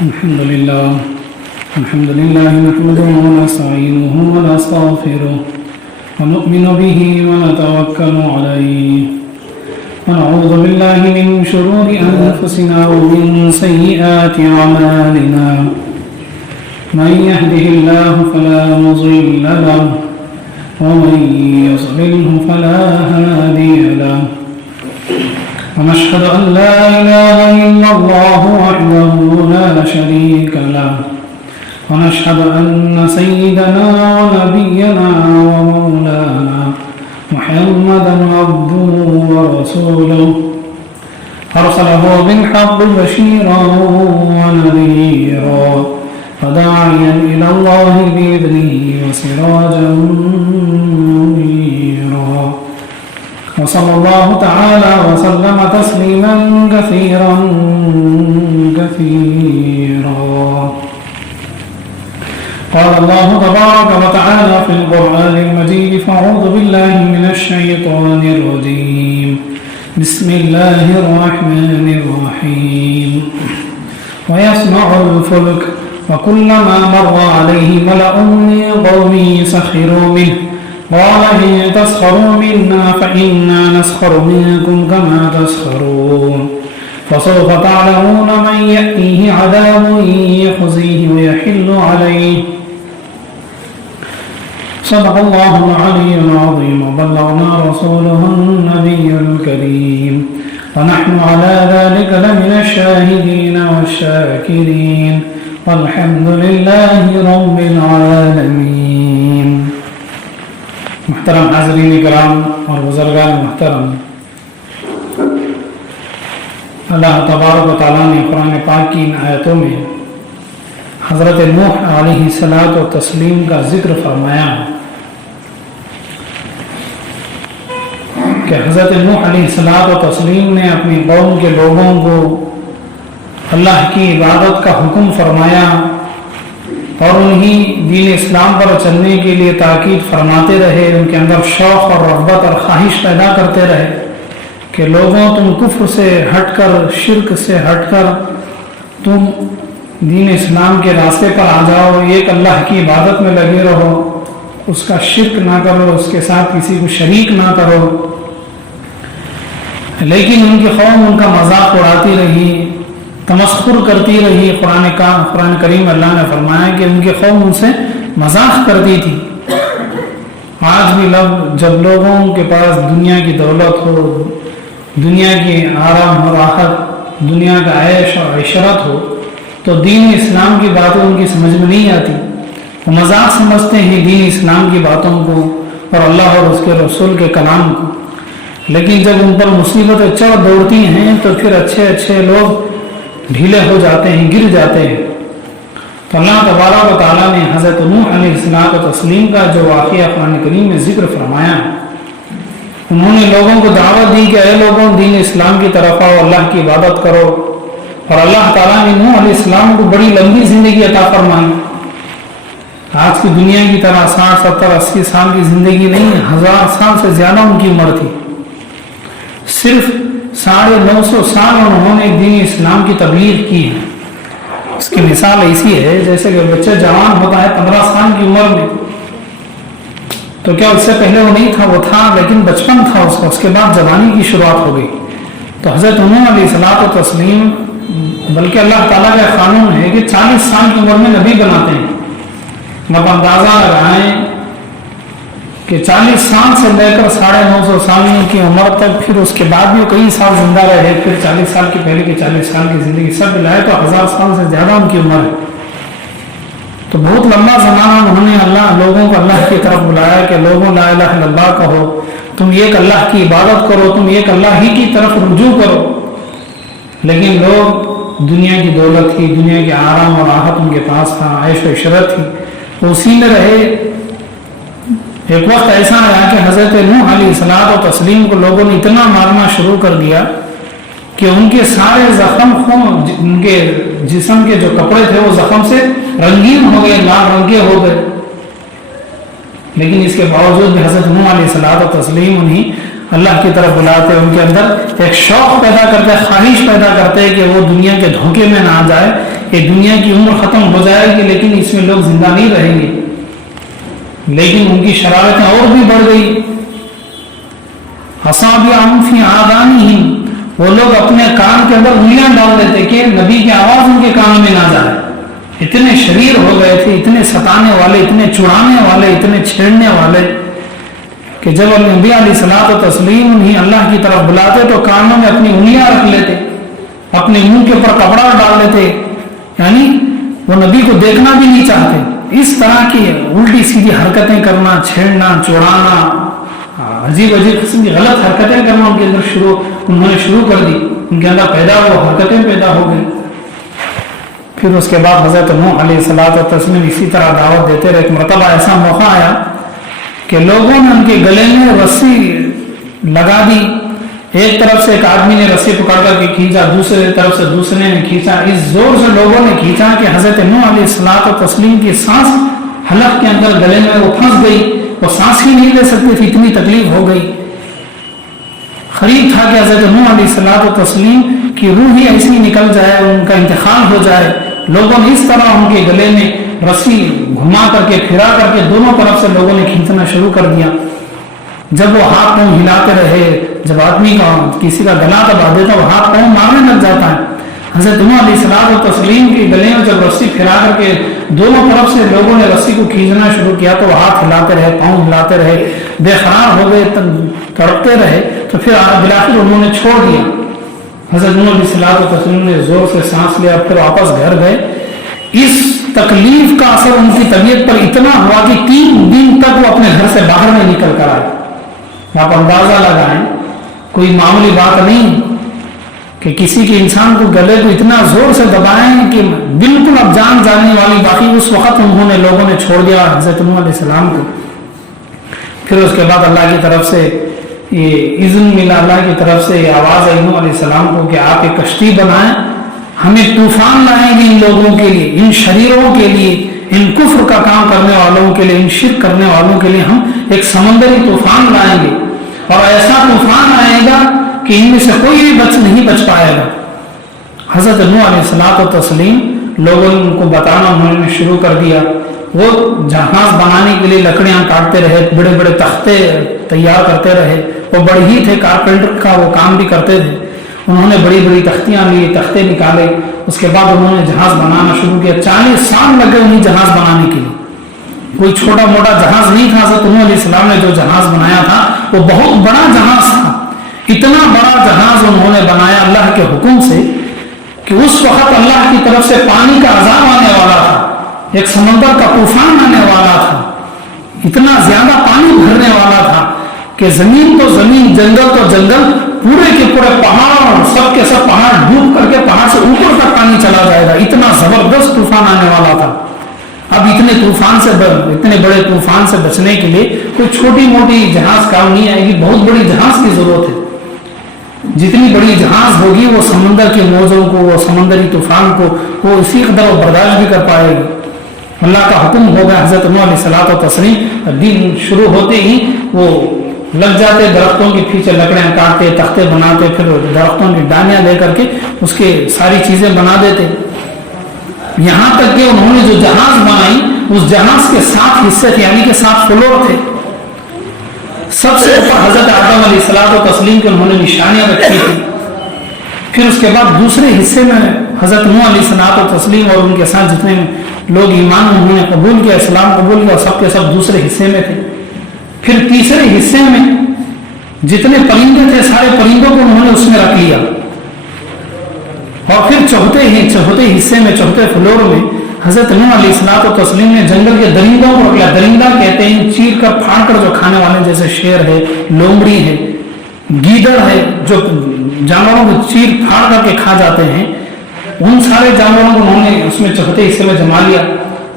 الحمد لله نحمده ونستعينه ونستغفره ونؤمن به ونتوكل عليه ونعوذ بالله من شرور أنفسنا ومن سيئات أعمالنا من يهده الله فلا مضل له ومن يضلله فلا هادي له ونشهد أن لا إله إلا الله وحده لا شريك له ونشهد أن سيدنا ونبينا ومولانا محمدا عبده ورسوله أرسله بالحق بشيرا ونذيرا وداعيا إلى الله بإذنه وسراجا منيرا وصلى الله تعالى وسلم تسليما كثيرا قال الله تبارك وتعالى في القرآن المجيد فأعوذ بالله من الشيطان الرجيم بسم الله الرحمن الرحيم ويصنع الفلك وكلما مر عليه ملأ من قومه سخروا منه قال إن تسخروا منا فإنا نسخر منكم كما تسخرون فسوف تعلمون من يأتيه عذاب يخزيه ويحل عليه صدق الله العلي العظيم وبلغنا رسوله النبي الكريم ونحن على ذلك لمن الشاهدين والشاكرين والحمد لله رب العالمين. محترم حاضرین کرام اور بزرگان محترم، اللہ تبارک و تعالیٰ نے قرآن پاک کی ان آیتوں میں حضرت نوح علیہ الصلاۃ والتسلیم کا ذکر فرمایا کہ حضرت نوح علیہ الصلاۃ والتسلیم نے اپنی قوم کے لوگوں کو اللہ کی عبادت کا حکم فرمایا اور انہی دین اسلام پر چلنے کے لیے تاکید فرماتے رہے، ان کے اندر شوق اور رغبت اور خواہش پیدا کرتے رہے کہ لوگوں تم کفر سے ہٹ کر، شرک سے ہٹ کر تم دین اسلام کے راستے پر آ جاؤ، ایک اللہ کی عبادت میں لگے رہو، اس کا شرک نہ کرو، اس کے ساتھ کسی کو شریک نہ کرو. لیکن ان کی قوم ان کا مذاق اڑاتی رہی، تمسخر کرتی رہی. قرآن کریم اللہ نے فرمایا کہ ان کی قوم ان سے مذاق کرتی تھی. آج بھی جب لوگوں کے پاس دنیا کی دولت ہو، دنیا کی آرام و راحت، دنیا کا عیش اور عشرت ہو، تو دین اسلام کی باتیں ان کی سمجھ میں نہیں آتی. وہ مذاق سمجھتے ہیں دین اسلام کی باتوں کو اور اللہ اور اس کے رسول کے کلام کو. لیکن جب ان پر مصیبتیں چڑھ دوڑتی ہیں تو پھر اچھے لوگ ڈھیلے ہو جاتے ہیں، گر جاتے ہیں. تو اللہ تبارک و تعالیٰ نے حضرت نوح علیہ الصلوۃ والتسلیم کا جو واقعہ قرآن کریم میں ذکر فرمایا، انہوں نے لوگوں کو دعوت دی کہ اے لوگوں دین اسلام کی طرف آؤ، اللہ کی عبادت کرو. اور اللہ تعالیٰ نے نوح علیہ السلام کو بڑی لمبی زندگی عطا فرمائی. آج کی دنیا کی طرح 60 70 80 سال کی زندگی نہیں، 1000 سال سے زیادہ ان کی عمر تھی. صرف 950 سال انہوں نے دین اسلام کی تبلیغ کی ہے. اس کی مثال ایسی ہے جیسے کہ بچہ جوان ہوتا ہے 15 سال کی عمر میں، تو کیا اس سے پہلے وہ نہیں تھا؟ وہ تھا، لیکن بچپن تھا اس کا. اس کے بعد جوانی کی شروعات ہو گئی. تو حضرت نوح علیہ الصلوۃ والتسلیم، بلکہ اللہ تعالیٰ کا قانون ہے کہ 40 سال کی عمر میں نبی بناتے ہیں. آپ اندازہ لگائیں کہ 40 سال سے لے کر 950 سال کی عمر تک، پھر اس کے بعد بھی کئی سال زندہ رہے، پھر 40 سال کی پہلے کی 40 سال کی زندگی سب ملائے تو 1000 سال سے زیادہ ان کی عمر ہے. تو بہت لمبا زمانہ انہوں نے لوگوں کو اللہ کی طرف بلایا کہ لوگوں لا الہ الا اللہ کہو، تم ایک اللہ کی عبادت کرو، تم ایک اللہ ہی کی طرف رجوع کرو. لیکن لوگ دنیا کی دولت تھی، دنیا کے آرام اور راحت ان کے پاس تھا، عیش و عشرت تھی، اسی میں رہے. ایک وقت ایسا آیا کہ حضرت نوح علیہ الصلوۃ والتسلیم کو لوگوں نے اتنا مارنا شروع کر دیا کہ ان کے سارے زخم، ان کے جسم کے جو کپڑے تھے وہ زخم سے رنگین ہو گئے، لال رنگ کے ہو گئے. لیکن اس کے باوجود بھی حضرت نوح علیہ الصلوۃ والتسلیم انہیں اللہ کی طرف بلاتے، ان کے اندر ایک شوق پیدا کرتے، خواہش پیدا کرتے کہ وہ دنیا کے دھوکے میں نہ آ جائے، کہ دنیا کی عمر ختم ہو جائے گی لیکن اس میں لوگ زندہ نہیں رہیں گے، لیکن ان کی شرارتیں اور بھی بڑھ گئی. اصابعہم فی آذانہم، وہ لوگ اپنے کان کے اندر انگلیاں ڈال دیتے کہ نبی کی آواز ان کے کانوں میں نہ جائے. اتنے شریر ہو گئے تھے، اتنے ستانے والے، اتنے چڑانے والے، اتنے چھیڑنے والے کہ جب نبی علیہ الصلوۃ والتسلیم انہیں اللہ کی طرف بلاتے تو کانوں میں اپنی انگلیاں رکھ لیتے، اپنے منہ کے اوپر کپڑا ڈال لیتے، یعنی وہ نبی کو دیکھنا بھی نہیں چاہتے. اس طرح کی الٹی سیدھی حرکتیں کرنا، چھیڑنا، چوڑانا، عجیب عجیب قسم کی غلط حرکتیں کرنا ان کے اندر انہوں نے شروع کر دی. ان کے اندر وہ حرکتیں پیدا ہو گئی. پھر اس کے بعد حضرت نوح علیہ الصلوۃ والتسلیم اسی طرح دعوت دیتے رہے. ایک مرتبہ ایسا موقع آیا کہ لوگوں نے ان کے گلے میں رسی لگا دی. ایک طرف سے ایک آدمی نے رسی پکڑ کر کے کھینچا، دوسرے طرف سے دوسرے نے کھینچا. اس زور سے لوگوں نے کھینچا کہ حضرت نوح علیہ الصلوۃ والتسلیم کی سانس حلق کے اندر گلے میں وہ پھنس گئی، وہ سانس ہی نہیں لے سکتے تھے، اتنی تکلیف ہو گئی. قریب تھا کہ حضرت نوح علیہ الصلوۃ والتسلیم کی روح ہی ایسی نکل جائے، ان کا انتقال ہو جائے. لوگوں نے اس طرح ان کے گلے میں رسی گھما کر کے پھرا کر کے دونوں طرف سے لوگوں نے کھینچنا شروع کر دیا. جب وہ ہاتھ پاؤں ہلاتے رہے، جب آدمی کا کسی کا گلا دبا دیتا وہ ہاتھ پاؤں مارنے لگ جاتا ہے. حضرت نوح علیہ الصلوۃ والتسلیم کے گلے میں جب رسی پھرا کر کے دونوں طرف سے لوگوں نے رسی کو کھینچنا شروع کیا تو وہ ہاتھ ہلاتے رہے، پاؤں ہلاتے رہے، بے قرار ہو گئے، تڑپتے رہے. تو پھر بالآخر انہوں نے چھوڑ دیا. حضرت نوح علیہ الصلوۃ والتسلیم نے زور سے سانس لیا، پھر واپس گھر گئے. اس تکلیف کا اثر ان کی طبیعت پر اتنا ہوا کہ 3 دن تک وہ اپنے گھر سے باہر نہیں نکل کر آئے. آپ اندازہ لگائیں، کوئی معمولی بات نہیں کہ کسی کے انسان کو گلے کو اتنا زور سے دبائیں کہ بالکل اب جان جانے والی. باقی اس وقت انہوں نے لوگوں نے چھوڑ دیا حضرت نوح علیہ السلام کو. پھر اس کے بعد اللہ کی طرف سے یہ اذن ملا، اللہ کی طرف سے یہ آواز آئی نوح علیہ السلام کو کہ آپ ایک کشتی بنائیں، ہم ایک طوفان لائیں گے ان لوگوں کے لیے، ان شریروں کے لیے، ان کفر کا کام کرنے والوں کے لیے، ان شرک کرنے والوں کے لیے ہم ایک سمندری طوفان لائیں گے. اور ایسا طوفان آئے گا کہ ان میں سے کوئی بھی نہیں بچ پائے گا. حضرت نوح علیہ الصلوۃ والتسلیم لوگوں کو بتانا انہوں نے شروع کر دیا. وہ جہاز بنانے کے لیے لکڑیاں کاٹتے رہے، بڑے بڑے تختے تیار کرتے رہے. وہ بڑے ہی تھے، کارپینٹر کا وہ کام بھی کرتے تھے. انہوں نے بڑی بڑی تختیاں لی، تختے نکالے. اس کے بعد انہوں نے جہاز بنانا شروع کیا. 40 سال لگے انہیں جہاز بنانے کے لیے. کوئی چھوٹا موٹا جہاز نہیں تھا. حضرت نوح علیہ السلام نے جو جہاز بنایا تھا وہ بہت بڑا جہاز تھا. اتنا بڑا جہاز انہوں نے بنایا اللہ کے حکم سے کہ اس وقت اللہ کی طرف سے پانی کا عذاب آنے والا تھا، ایک سمندر کا طوفان آنے والا تھا. اتنا زیادہ پانی بھرنے والا تھا کہ زمین تو زمین، جنگل تو جنگل، پورے کے پورے پہاڑ، سب کے سب پہاڑ ڈوب کر کے پہاڑ سے اوپر تک پانی چلا جائے گا. اتنا زبردست طوفان آنے والا تھا. اب اتنے بڑے طوفان سے بچنے کے لیے کوئی چھوٹی موٹی جہاز کام نہیں آئے گی، بہت بڑی جہاز کی ضرورت ہے. جتنی بڑی جہاز ہوگی وہ سمندر کے موجوں کو، وہ سمندری طوفان کو وہ اسی قدر وہ برداشت بھی کر پائے گی. اللہ کا حکم ہوگا. حضرت نوح علیہ الصلوۃ والتسلیم دن شروع ہوتے ہی وہ لگ جاتے، درختوں کے پیچھے لکڑیاں کاٹتے، تختے بناتے، پھر درختوں کی ڈالیاں لے کر کے اس کے ساری چیزیں بنا دیتے. یہاں تک کہ انہوں نے جو جہاز بنائی اس جہاز کے 7 حصے تھے، یعنی کہ 7 فلور تھے. سب سے اوپر حضرت آدم علیہ الصلوۃ والتسلیم کے انہوں نے نشانیاں رکھی تھی. پھر اس کے بعد دوسرے حصے میں حضرت نوح علیہ الصلوۃ والتسلیم اور ان کے ساتھ جتنے لوگ ایمان انہوں نے قبول کیا، اسلام قبول کیا، سب کے سب دوسرے حصے میں تھے. پھر تیسرے حصے میں جتنے پرندے تھے سارے پرندوں کو انہوں نے اس میں رکھ لیا. اور پھر چوتھے حصے میں، چوتھے فلور میں حضرت نوح علیہ الصلوۃ والتسلیم نے جنگل کے درندوں کو رکھ لیا. درندہ کہتے ہیں چیر کر پھاڑ کر جو کھانے والے، جیسے شیر ہے، لومڑی ہے، گیدڑ ہے، جو جانوروں کو چیر پھاڑ کر کے کھا جاتے ہیں. ان سارے جانوروں کو انہوں نے اس میں چوتھے حصے میں جما لیا.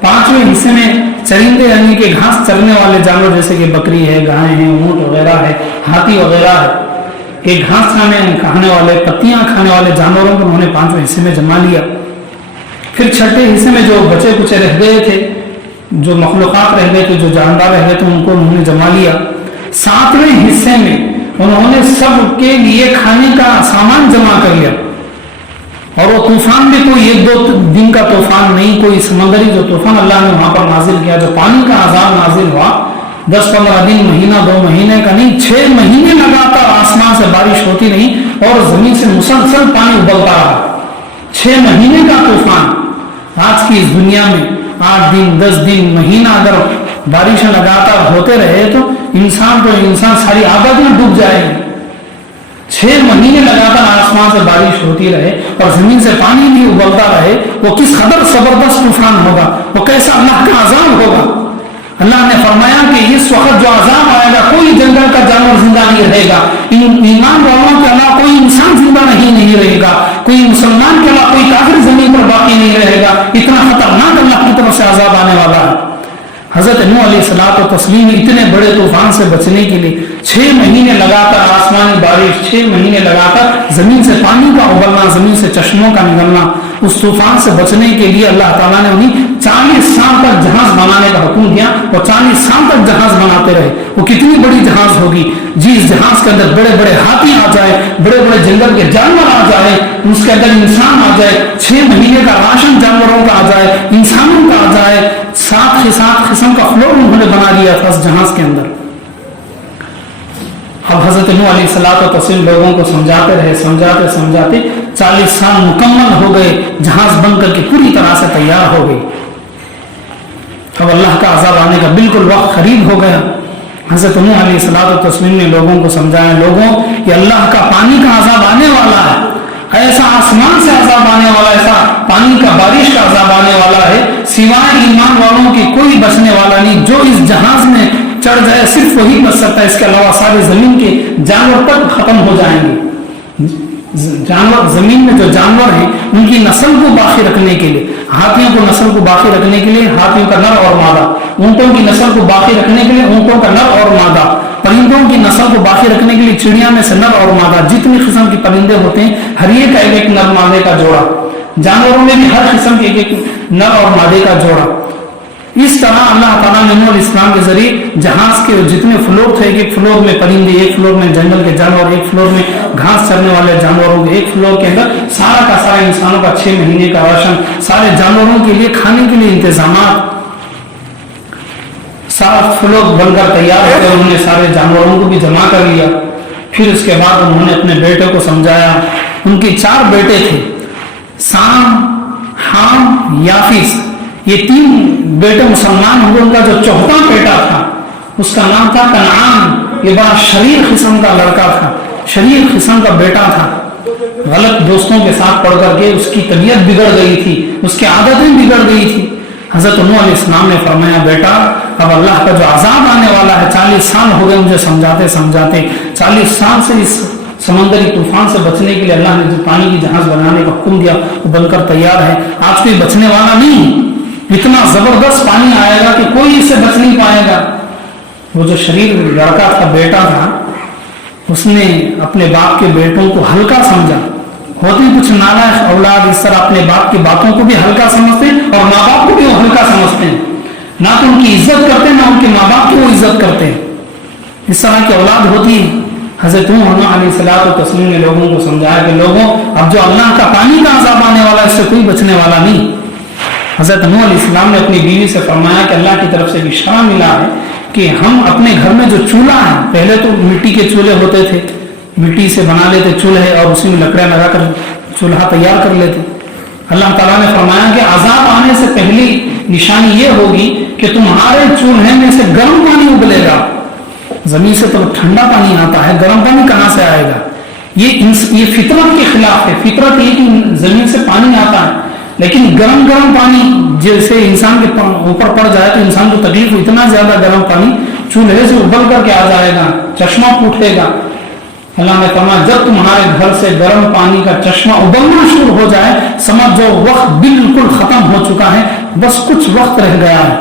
5ویں حصے میں چرندے، یعنی کہ گھاس چرنے والے جانور جیسے کہ بکری ہے، گائے ہیں، اونٹ وغیرہ ہے، ہاتھی وغیرہ ہے، کہ گھاس کھانے والے، پتیاں کھانے والے جانوروں کو انہوں نے 5ویں حصے میں جما لیا. پھر 6ٹھے حصے میں جو بچے کچے رہ گئے تھے، جو مخلوقات رہ گئے تھے، جو جاندار رہ گئے تھے، ان کو انہوں نے جما لیا. 7ویں حصے میں انہوں نے سب کے لیے کھانے کا سامان جمع کر لیا. اور وہ طوفان بھی کوئی 1-2 دن کا طوفان نہیں، کوئی سمندری جو طوفان اللہ نے وہاں پر نازل کیا، جو پانی کا عذاب نازل ہوا 10-15 دن، مہینہ 2 مہینے کا نہیں، 6 مہینے لگاتار آسمان سے بارش ہوتی رہی اور زمین سے مسلسل پانی ابلتا رہا، 6 مہینے کا طوفان۔ آج کی اس دنیا میں 8 دن 10 دن مہینہ اگر بارشیں لگاتار ہوتے رہے تو انسان ساری عادت میں ڈوب جائے گی۔ 6 مہینے لگاتار آسمان سے بارش ہوتی رہے اور زمین سے پانی بھی ابلتا رہے، وہ کس قدر زبردست طوفان ہوگا، وہ کیسا اللہ کا عذاب ہوگا۔ اللہ نے فرمایا کہ اس وقت جو عذاب آئے گا کوئی جنگل کا جانور زندہ نہیں رہے گا، ایمان والوں کے علاوہ کوئی انسان زندہ نہیں رہے گا، کوئی مسلمان کے علاوہ کوئی کافر زمین پر باقی نہیں رہے گا، اتنا خطرناک اللہ کی طرف سے عذاب آنے والا ہے۔ حضرت نوح علیہ الصلوۃ والتسلیم اتنے بڑے طوفان سے بچنے کے لیے 6 مہینے لگاتار آسمانی بارش، 6 مہینے لگاتار زمین سے پانی کا ابلنا، زمین سے چشموں کا نکلنا، اس طوفان سے بچنے کے لیے اللہ تعالیٰ نے انہیں 40 سال تک جہاز بنانے کا حکم دیا اور 40 سال تک جہاز بناتے رہے۔ وہ کتنی بڑی جہاز ہوگی جی، اس جہاز کے اندر بڑے بڑے ہاتھی آ جائے، بڑے بڑے جنگل کے جانور آ جائے، اس کے اندر انسان آ جائے، 6 مہینے کا راشن جانوروں کا آ جائے، انسانوں کا آ جائے، 7 قسم کا فلور انہوں نے بنا دیا تھا اس جہاز کے اندر۔ اب حضرت نوح علیہ الصلوۃ والتسلیم لوگوں کو سمجھاتے رہے، سمجھاتے 40 سال مکمل ہو گئے، جہاز بن کر کے پوری طرح سے تیار ہو گئی۔ اب اللہ کا عذاب آنے کا بالکل وقت قریب ہو گیا۔ حضرت نوح علیہ الصلوۃ والتسلیم نے لوگوں کو سمجھایا، لوگوں یہ اللہ کا پانی کا عذاب آنے والا ہے، ایسا آسمان سے عذاب آنے والا، ایسا پانی کا بارش کا عذاب آنے والا ہے، سوائے ایمان والوں کی کوئی بچنے والا نہیں۔ جو اس جہاز میں چڑھ جائے صرف وہی بچ سکتا ہے، اس کے علاوہ سارے زمین کے جانور تک ختم ہو جائیں گے۔ زمین میں جو جانور ہیں ان کی نسل کو باقی رکھنے کے لیے، ہاتھیوں کو نسل کو باقی رکھنے کے لیے ہاتھیوں کا نر اور مادہ، اونٹوں کی نسل کو باقی رکھنے کے لیے اونٹوں کا نر اور مادہ، پرندوں کی نسل کو باقی رکھنے کے لیے چڑیا میں سے نر اور مادہ، جتنی قسم کے پرندے ہوتے ہیں ہر ایک ایک نر مادے کا جوڑا، جانوروں میں بھی ہر قسم کے ایک نر اور مادے کا جوڑا۔ اس طرح اللہ تعالیٰ نے نوح علیہ السلام کے ذریعے جہاز کے جتنے فلور تھے، ایک فلور میں پرندے، ایک فلور میں جنگل کے جانور، ایک فلور میں گھاس چرنے والے جانوروں کے، ایک فلور کے اندر سارا کا سارا انسانوں کا 6 مہینے کا راشن، سارے جانوروں کے لیے کھانے کے لیے انتظامات، سارا فلور بن کر تیار ہو گئے۔ انہوں نے سارے جانوروں کو بھی جمع کر لیا۔ پھر اس کے بعد انہوں نے اپنے بیٹے کو سمجھایا۔ ان کے 4 بیٹے تھے، سام، حام، یافیس، یہ 3 بیٹے مسلمان ہوئے۔ ان کا جو 4تھا بیٹا تھا اس کا نام تھا کنعان، یہ بڑا شریر قسم کا لڑکا تھا، شریر قسم کا بیٹا تھا، غلط دوستوں کے ساتھ پڑھ کر کے اس کی طبیعت بگڑ گئی تھی، اس کی عادتیں بگڑ گئی تھی۔ حضرت نوح علیہ السلام نے فرمایا، بیٹا اب اللہ کا جو عذاب آنے والا ہے، 40 سال ہو گئے مجھے سمجھاتے 40 سال سے اس سمندری طوفان سے بچنے کے لیے اللہ نے جو پانی کی جہاز بنانے کا حکم دیا وہ بن کر تیار ہے، آج کوئی بچنے والا نہیں، اتنا زبردست پانی آئے گا کہ کوئی اس سے بچ نہیں پائے گا۔ وہ جو شریر لڑکا تھا، بیٹا تھا، اس نے اپنے باپ کے بیٹوں کو ہلکا سمجھا۔ ہوتی کچھ نالائق اولاد اس طرح اپنے باپ کی باتوں کو بھی ہلکا سمجھتے ہیں اور ماں باپ کو بھی وہ ہلکا سمجھتے ہیں، نہ تو ان کی عزت کرتے نہ ان کے ماں باپ کی وہ عزت کرتے ہیں۔ اس طرح کی اولاد ہوتی ہے۔ حضرت نوح علیہ الصلوۃ والتسلیم نے لوگوں کو سمجھایا کہ لوگوں اب جو اللہ کا پانی کا عذاب آنے والا ہے اس سے کوئی بچنے والا نہیں۔ حضرت نوح علیہ السلام نے اپنی بیوی سے فرمایا کہ اللہ کی طرف سے اشارہ ملا ہے کہ ہم اپنے گھر میں جو چولہا ہے، پہلے تو مٹی کے چولہے ہوتے تھے، مٹی سے بنا لیتے چولہے اور اسی میں لکڑیاں لگا کر چولہا تیار کر لیتے۔ اللہ تعالیٰ نے فرمایا کہ عذاب آنے سے پہلی نشانی یہ ہوگی کہ تمہارے چولہے میں سے گرم پانی ابلے گا۔ زمین سے تو ٹھنڈا پانی آتا ہے، گرم پانی کہاں سے آئے گا؟ یہ فطرت کے خلاف ہے۔ فطرت یہ کہ زمین سے پانی آتا ہے، لیکن گرم پانی جیسے انسان کے اوپر پڑ جائے تو انسان کو تکلیف ہو، اتنا زیادہ گرم پانی چولہے سے ابل کر کے آ جائے گا، چشمہ پھوٹے گا۔ اللہ نے فرمایا جب تمہارے گھر سے گرم پانی کا چشمہ ابلنا شروع ہو جائے سمجھ جو وقت بالکل ختم ہو چکا ہے، بس کچھ وقت رہ گیا ہے۔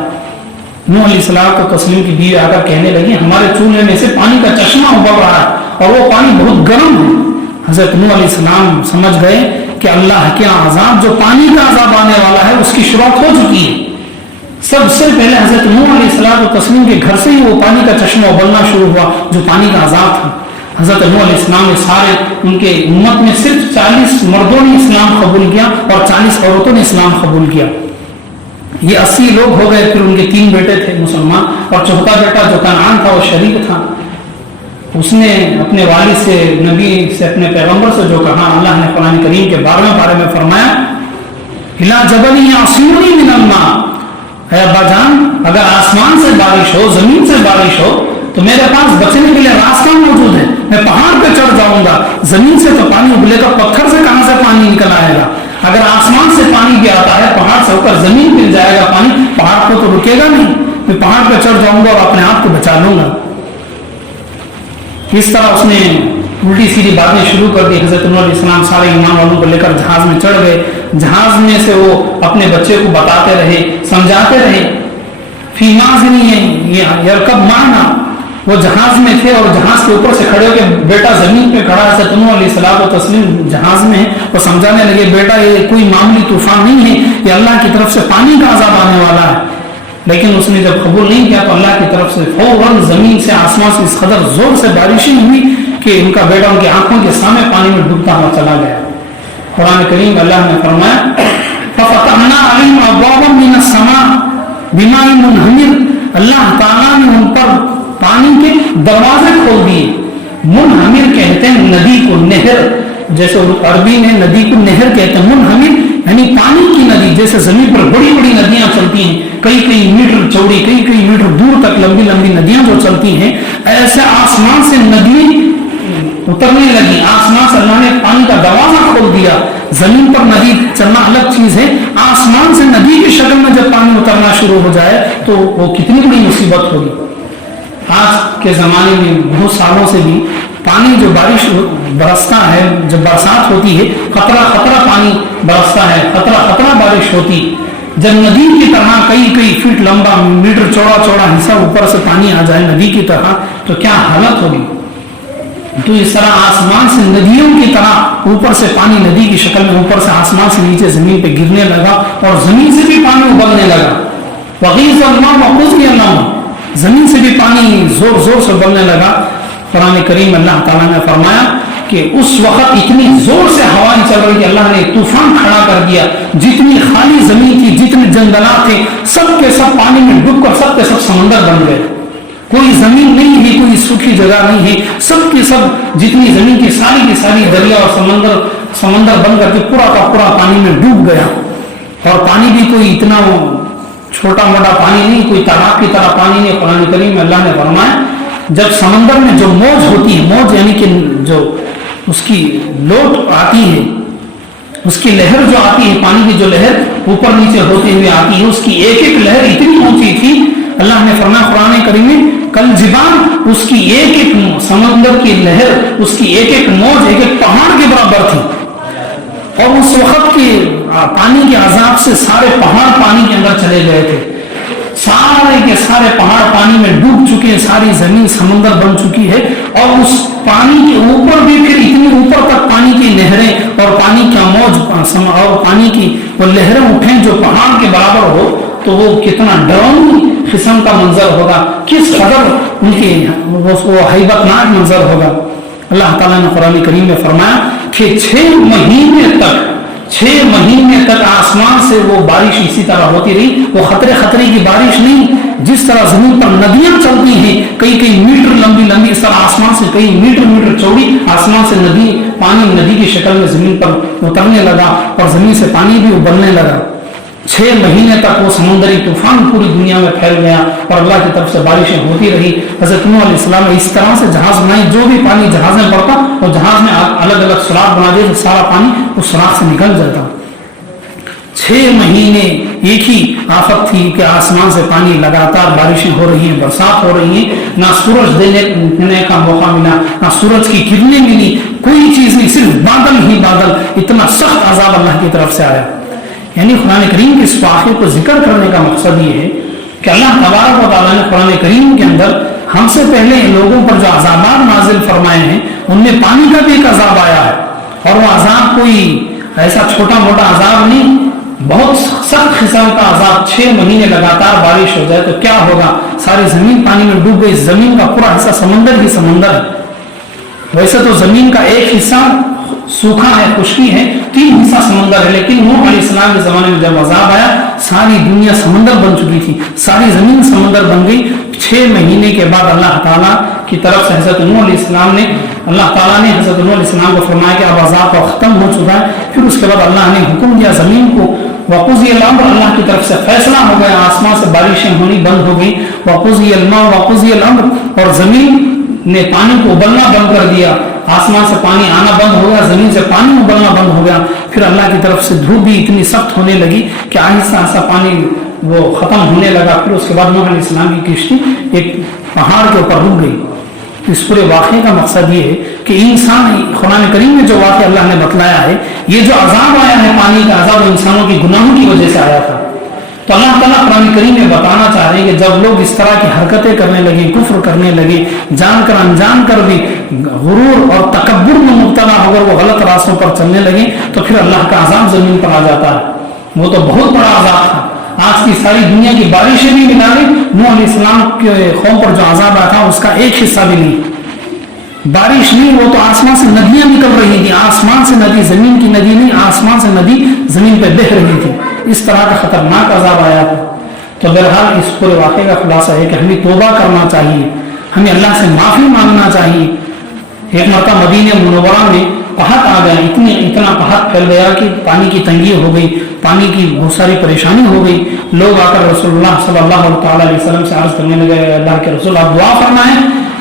نوح علیہ السلام کو تسلیم کی بیوی آ کر کہنے لگی ہمارے چولہے میں سے پانی کا چشمہ ابل رہا ہے اور وہ پانی بہت گرم ہے۔ حضرت نوح علیہ السلام سمجھ گئے کہ اللہ کے عذاب جو پانی کا عذاب آنے والا ہے اس کی شروعات ہو چکی ہے۔ سب سے پہلے حضرت نوح علیہ السلام کو تسلیم کے گھر سے ہی وہ پانی کا چشمہ ابلنا شروع ہوا جو پانی کا عذاب تھا۔ حضرت نوح علیہ السلام نے سارے ان کے امت میں صرف 40 مردوں نے اسلام قبول کیا اور 40 عورتوں نے اسلام قبول کیا. یہ 80 لوگ ہو گئے. پھر ان کے 3 بیٹے تھے مسلمان اور چوتھا بیٹا جو کنعان تھا وہ شریک تھا. اس نے اپنے والد سے, نبی سے, اپنے پیغمبر سے جو کہا, اللہ نے قرآن کریم کے 12ویں پارے میں فرمایا الا جبل یعصمنی من الماء, اے ابا جان اگر آسمان سے بارش ہو, زمین سے بارش ہو تو میرے پاس بچنے کے لیے راستہ موجود ہے. میں پہاڑ پہ چڑھ جاؤں گا. زمین سے تو پانی ابلے گا, پتھر سے کہاں سے پانی نکل آئے گا؟ اگر آسمان سے پانی بھی آتا ہے, پہاڑ سے ہو کر زمین پہ جائے گا پانی, پہاڑ کو تو رکے گا نہیں. میں پہاڑ پہ چڑھ جاؤں گا اور اپنے آپ کو بچا لوں گا. اس طرح اس نے الٹی سیدھی باتیں شروع کر دی. حضرت نوح علیہ السلام سارے ایمان والوں کو لے کر جہاز میں چڑھ گئے. جہاز میں سے وہ اپنے بچے کو بتاتے رہے, سمجھاتے رہے. فی مازنی یرکب معنا, وہ جہاز میں تھے اور جہاز کے اوپر سے کھڑے ہو کے بیٹا زمین پہ کھڑا ہے. حضرت نوح علیہ السلام و تسلیم جہاز میں ہے. وہ سمجھانے لگے بیٹا یہ کوئی معمولی طوفان نہیں ہے, یہ اللہ کی طرف سے پانی کا عذاب آنے والا ہے. لیکن اس نے جب قبول نہیں کیا تو اللہ کی طرف سے فوراً زمین سے, آسمان سے اس قدر زور سے بارشیں ہوئی کہ ان کا بیٹا ان کی آنکھوں کے سامنے پانی میں ڈوبتا ہوا چلا گیا. قرآن کریم اللہ نے فرمایا فَفَتَحْنَا عَلَيْهِمْ أَبْوَابًا مِّنَ السَّمَاءِ بِمَاءٍ مُنْهَمِرٍ, اللہ تعالیٰ نے ان پر پانی کے دروازے کھول دیے. منہمر کہتے ہیں ندی کو, نہر, جیسے عربی میں ندی کو نہر کہتے ہیں. منہمر یعنی پانی کی ندی. جیسے زمین پر بڑی بڑی ندیاں چلتی ہیں, کئی میٹر چوڑی, کئی میٹر دور تک لمبی لمبی ندیاں جو چلتی ہیں, ایسے آسمان سے ندی اترنے لگی. آسمان سے اللہ نے پانی کا دروازہ کھول دیا. زمین پر ندی چلنا الگ چیز ہے, آسمان سے ندی کی شکل میں جب پانی اترنا شروع ہو جائے تو وہ کتنی بڑی مصیبت ہوگی. آج کے زمانے میں بہت سالوں سے بھی پانی جو بارش برستا ہے, جب برسات ہوتی ہے خطرہ خطرہ پانی برستا ہے, خطرہ خطرہ بارش ہوتی. جب ندی کی طرح کئی فٹ لمبا, میٹر چوڑا حصہ اوپر سے پانی آ جائے ندی کی طرح تو کیا حالت ہوگی. تو اس طرح آسمان سے ندیوں کی طرح اوپر سے پانی ندی کی شکل میں اوپر سے آسمان سے نیچے زمین پہ گرنے لگا اور زمین سے بھی پانی ابلنے لگا. وغیظ الماء وقضی الامر, زمین سے بھی پانی زور زور سے ابلنے لگا. قرآن کریم اللہ تعالیٰ نے فرمایا کہ اس وقت اتنی زور سے ہوائیں چل رہی کہ اللہ نے طوفان کھڑا کر دیا. جتنی خالی زمین تھی, جتنے جنگلات تھے, سب کے سب پانی میں ڈوب کر سب کے سب سمندر بن گئے. کوئی زمین نہیں ہے, کوئی سوکھی جگہ نہیں ہے, سب کی سب جتنی زمین کی ساری دریا اور سمندر بن کر کے پورا کا پورا پانی میں ڈوب گیا. اور پانی بھی کوئی اتنا چھوٹا موٹا پانی نہیں, کوئی تالاب کی طرح پانی نہیں. قرآن کریم میں اللہ نے فرمایا جب سمندر میں جو موج ہوتی ہے, موج یعنی کہ جو اس کی لوٹ آتی ہے, اس کی لہر جو آتی ہے, پانی کی جو لہر اوپر نیچے ہوتے ہوئے آتی ہے, اس کی ایک لہر اتنی اونچی تھی. اللہ نے فرمایا قرآن کریم میں کل جبال, اس کی ایک سمندر کی لہر, اس کی ایک موج ایک پہاڑ کے برابر تھی. اور اس وقت کے پانی کے عذاب سے سارے پہاڑ پانی کے اندر چلے گئے تھے. سارے کے سارے پہاڑ پانی میں ڈوب چکے ہیں, ساری زمین سمندر بن چکی ہے. اور اس پانی کے اوپر بھی پھر اتنی اوپر تک پانی کی نہریں اور پانی کا موج اور پانی کی وہ لہریں اٹھیں جو پہاڑ کے برابر ہو, تو وہ کتنا ڈراؤنی قسم کا منظر ہوگا, کس قدر ان کی وہ ہیبت ناک منظر ہوگا. اللہ تعالیٰ نے قرآن کریم میں فرمایا کہ 6 مہینے تک آسمان سے وہ بارش اسی طرح ہوتی رہی. وہ خطرے کی بارش نہیں, جس طرح زمین پر ندیاں چلتی ہیں کئی میٹر لمبی, اس طرح آسمان سے کئی میٹر چوڑی آسمان سے پانی ندی کی شکل میں زمین پر اترنے لگا اور زمین سے پانی بھی ابلنے لگا. 6 مہینے تک وہ سمندری طوفان پوری دنیا میں پھیل گیا اور اللہ کی طرف سے بارشیں ہوتی رہی. حضرت نوح علیہ السلام نے اس طرح سے جہاز بنائی, جو بھی پانی جہاز میں پڑتا وہ جہاز میں الگ الگ سوراخ بنا دے, سارا پانی اس سوراخ سے نکل جاتا. 6 مہینے ایک ہی آفت تھی کہ آسمان سے پانی لگاتار بارشیں ہو رہی ہیں, برسات ہو رہی ہیں, نہ سورج دینے کا موقع ملا, نہ سورج کی کرنیں ملی, کوئی چیز نہیں, صرف بادل ہی بادل. اتنا سخت عذاب اللہ کی طرف سے آیا. یعنی قرآن کریم کے اس واقعے کو ذکر کرنے کا مقصد یہ ہے کہ اللہ تبارک و تعالیٰ نے قرآن کریم کے اندر ہم سے پہلے لوگوں پر جو عذابات نازل فرمائے ہیں, ان میں پانی کا بھی ایک عذاب آیا ہے. اور وہ عذاب کوئی ایسا چھوٹا موٹا عذاب نہیں, بہت سخت قسم کا عذاب. 6 مہینے لگاتار بارش ہو جائے تو کیا ہوگا, ساری زمین پانی میں ڈوب گئی, زمین کا پورا حصہ سمندر ہی سمندر ہے. ویسے تو زمین کا ایک حصہ سوکھا ہے، خشکی ہے، 3 حصہ سمندر ہے، لیکن نوح علیہ السلام کے زمانے میں جب عذاب آیا ساری دنیا سمندر بن چکی تھی، ساری زمین سمندر بن گئی۔ 6 مہینے کے بعد اللہ تعالیٰ کی طرف سے حضرت نوح علیہ السلام نے، اللہ تعالیٰ نے حضرت نوح علیہ السلام کو فرمایا کہ اب عذاب کا ختم ہو چکا ہے۔ پھر اس کے بعد اللہ نے حکم دیا زمین کو، وقضی الامر، اللہ کی طرف سے فیصلہ ہو گیا، آسمان سے بارشیں ہونی بند ہو گئی، وقضی الماء وقضی الامر، اور زمین نے پانی کو ابلنا بند کر دیا، آسمان سے پانی آنا بند ہو گیا، زمین سے پانی ابلنا بند ہو گیا۔ پھر اللہ کی طرف سے دھوپ بھی اتنی سخت ہونے لگی کہ آہستہ آہستہ پانی وہ ختم ہونے لگا۔ پھر اس کے بعد نوح علیہ السلام کی کشتی ایک پہاڑ کے اوپر رک گئی۔ اس پورے واقعے کا مقصد یہ ہے کہ انسان، قرآن کریم میں جو واقعہ اللہ نے بتلایا ہے، یہ جو عذاب آیا ہے پانی کا عذاب، انسانوں کی گناہوں کی وجہ سے آیا تھا۔ تو اللہ تعالیٰ قرآن کریم میں بتانا چاہ رہے ہیں کہ جب لوگ اس طرح کی حرکتیں کرنے لگے، کفر کرنے لگے، جان کر انجان کر بھی غرور اور تکبر میں مبتلا ہو کر وہ غلط راستوں پر چلنے لگے، تو پھر اللہ کا عذاب زمین پر آ جاتا ہے۔ وہ تو بہت بڑا عذاب تھا، آج کی ساری دنیا کی بارشیں بھی ملا لی، نوح علیہ السلام کے قوم پر جو عذاب آیا تھا اس کا ایک حصہ بھی نہیں۔ بارش نہیں، وہ تو آسمان سے ندیاں نکل رہی تھی، آسمان سے ندی، زمین کی ندی نہیں، آسمان سے ندی زمین پہ بہہ رہی تھی۔ اس طرح کا خطرناک عذاب آیا تھا۔ تو بہرحال اس پورے واقعے کا خلاصہ ہے کہ ہمیں توبہ کرنا چاہیے، ہمیں اللہ سے معافی مانگنا چاہیے۔ ایک مرتبہ مدینہ منورہ میں قحط آ گیا، اتنا قحط پھیل گیا کہ پانی کی تنگی ہو گئی، پانی کی بہت ساری پریشانی ہو گئی۔ لوگ آ کر رسول اللہ صلی اللہ علیہ وسلم سے عرض کرنے لگے، اللہ کے رسول آپ دعا فرمائیں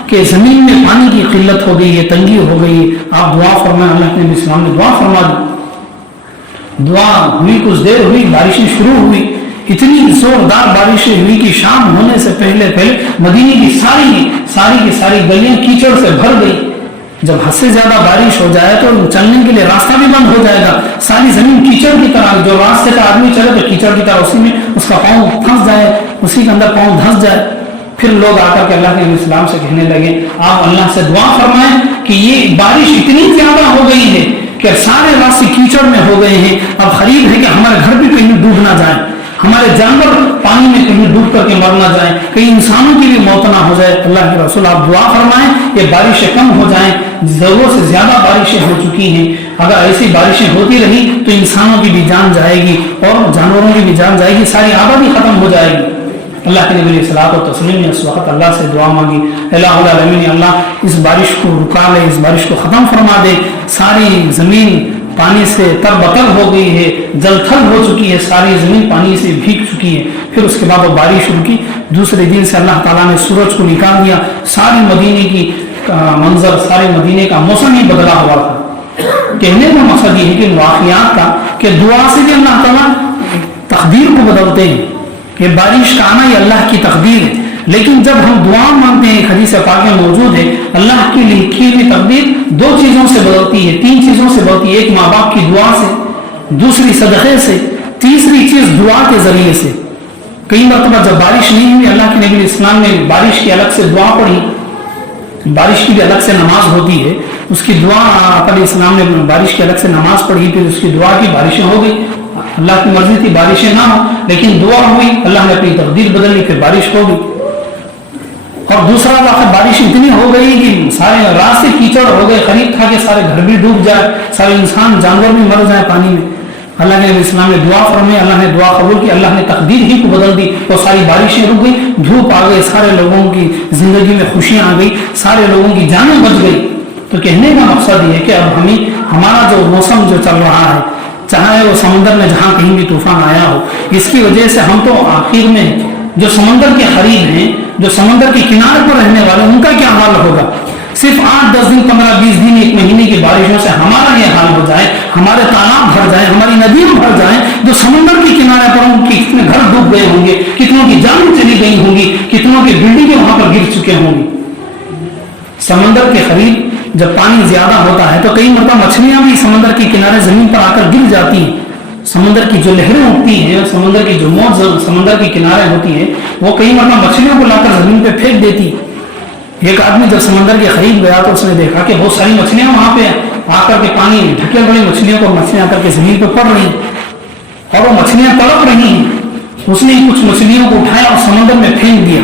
کہ زمین میں پانی کی قلت ہو گئی ہے، تنگی ہو گئی ہے، آپ دعا فرمائیں۔ اللہ کے نبی اسلام نے دعا فرما دی، دعا ہوئی، کچھ دیر ہوئی، بارشیں شروع ہوئی، اتنی زوردار بارشیں ہوئی کہ شام ہونے سے پہلے مدینے کی ساری گلیاں کیچڑ سے بھر گئی۔ جب حد سے زیادہ بارش ہو جائے تو چلنے کے لیے راستہ بھی بند ہو جائے گا، ساری زمین کیچڑ کی طرح، جو راستے کا آدمی چلے تو کیچڑ کی طرح اسی میں اس کا پاؤں پھنس جائے، اسی کے اندر پاؤں دھنس جائے۔ پھر لوگ آ کر کے اللہ کے نبی اسلام سے کہنے لگے آپ اللہ سے دعا فرمائیں کہ یہ بارش اتنی زیادہ ہو گئی ہے کہ سارے راستے کیچڑ میں ہو گئے ہیں، اب قریب ہے کہ ہمارے گھر بھی کہیں ڈوب نہ جائیں، ہمارے جانور پانی میں کہیں ڈوب کر کے مر نہ جائیں، کہیں انسانوں کی بھی موت نہ ہو جائے۔ اللہ کے رسول آپ دعا فرمائیں کہ بارشیں کم ہو جائیں، ضرورت سے زیادہ بارشیں ہو چکی ہیں، اگر ایسی بارشیں ہوتی رہی تو انسانوں کی بھی جان جائے گی اور جانوروں کی بھی جان جائے گی، ساری آبادی ختم ہو جائے گی۔ اللہ کے نبی علیہ الصلوۃ والتسلیم نے اس وقت اللہ سے دعا مانگی، الہ العالمین اللہ اس بارش کو رکا لے، اس بارش کو ختم فرما دے، ساری زمین پانی سے تر بتر ہو گئی ہے، جل تھل ہو چکی ہے، ساری زمین پانی سے بھیگ چکی ہے۔ پھر اس کے بعد وہ بارش رکی، دوسرے دن سے اللہ تعالیٰ نے سورج کو نکال دیا، ساری مدینے کی منظر، سارے مدینے کا موسم ہی بدلا ہوا تھا۔ کہنے کا مقصد یہ ہے کہ واقعات کا کہ دعا سے بھی اللہ تعالیٰ تقدیر کو بدلتے ہیں، کہ بارش کا آنا یہ اللہ کی تقدیر ہے، لیکن جب ہم دعا مانگتے ہیں، حدیث پاک میں موجود ہے اللہ کی لکھی ہوئی تقدیر 2 چیزوں سے بدلتی ہے، 3 چیزوں سے بدلتی ہے، ایک ماں باپ کی دعا سے، دوسری صدقے سے، تیسری چیز دعا کے ذریعے سے۔ کئی مرتبہ جب بارش نہیں ہوئی اللہ کے نبی علیہ السلام نے بارش کی الگ سے دعا پڑھی، بارش کی بھی الگ سے نماز ہوتی ہے، اس کی دعا آپ علیہ السلام نے بارش کی الگ سے نماز پڑھی، پھر اس کی دعا کی، بارشیں ہو گئی، اللہ کی مرضی تھی بارشیں نہ ہو لیکن دعا ہوئی، اللہ نے اپنی تقدیر بدل لی، پھر بارش ہو گئی۔ اور دوسرا واقعہ بارش اتنی ہو گئی کہ سارے راستے کیچڑ ہو گئے، قریب تھا کہ سارے گھر بھی ڈوب جائے، سارے انسان جانور بھی مر جائے پانی میں۔ اللہ کے نبی اسلام نے دعا فرمائی، اللہ نے دعا قبول کی، اللہ نے تقدیر ہی کو بدل دی، وہ ساری بارشیں رک گئی، دھوپ آ گئی، سارے لوگوں کی زندگی میں خوشیاں آ گئی، سارے لوگوں کی جانیں بچ گئی۔ تو کہنے کا مقصد یہ ہے کہ اب ہمیں ہمارا جو موسم جو چل رہا ہے، چاہے وہ سمندر میں جہاں کہیں بھی طوفان آیا ہو، اس کی وجہ سے ہم تو آخر میں جو سمندر کے قریب ہیں، جو سمندر کے کنارے پر رہنے والے، ان کا کیا حال ہوگا؟ صرف 8-10 دن، 15-20 دن، 1 مہینے کی بارشوں سے ہمارا یہ حال ہو جائے، ہمارے تالاب بھر جائیں، ہماری ندیاں بھر جائیں، جو سمندر کے کنارے پر ان کے کتنے گھر ڈوب گئے ہوں گے، کتنوں کی جان چلی گئی ہوں گی، کتنوں کی بلڈنگیں وہاں پر گر چکے ہوں گی۔ سمندر کے قریب جب پانی زیادہ ہوتا ہے تو کئی مرتبہ مچھلیاں بھی سمندر کے کنارے زمین پر آ کر گر جاتی ہیں، سمندر کی جو لہریں اٹھتی ہیں، سمندر کی جو موج سمندر کے کنارے ہوتی ہے، وہ کئی مرتبہ مچھلیوں کو لا کر زمین پہ پھینک دیتی۔ ایک آدمی جب سمندر کے قریب گیا تو اس نے دیکھا کہ بہت ساری مچھلیاں وہاں پہ آ کر کے پانی ڈھکے بڑی مچھلیوں کو، مچھلیاں آ کر کے زمین پہ پڑ رہی اور وہ مچھلیاں تڑپ رہی ہیں۔ اس نے کچھ مچھلیوں کو اٹھایا اور سمندر میں پھینک دیا۔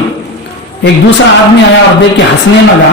ایک دوسرا آدمی آیا اور دیکھ کے ہنسنے لگا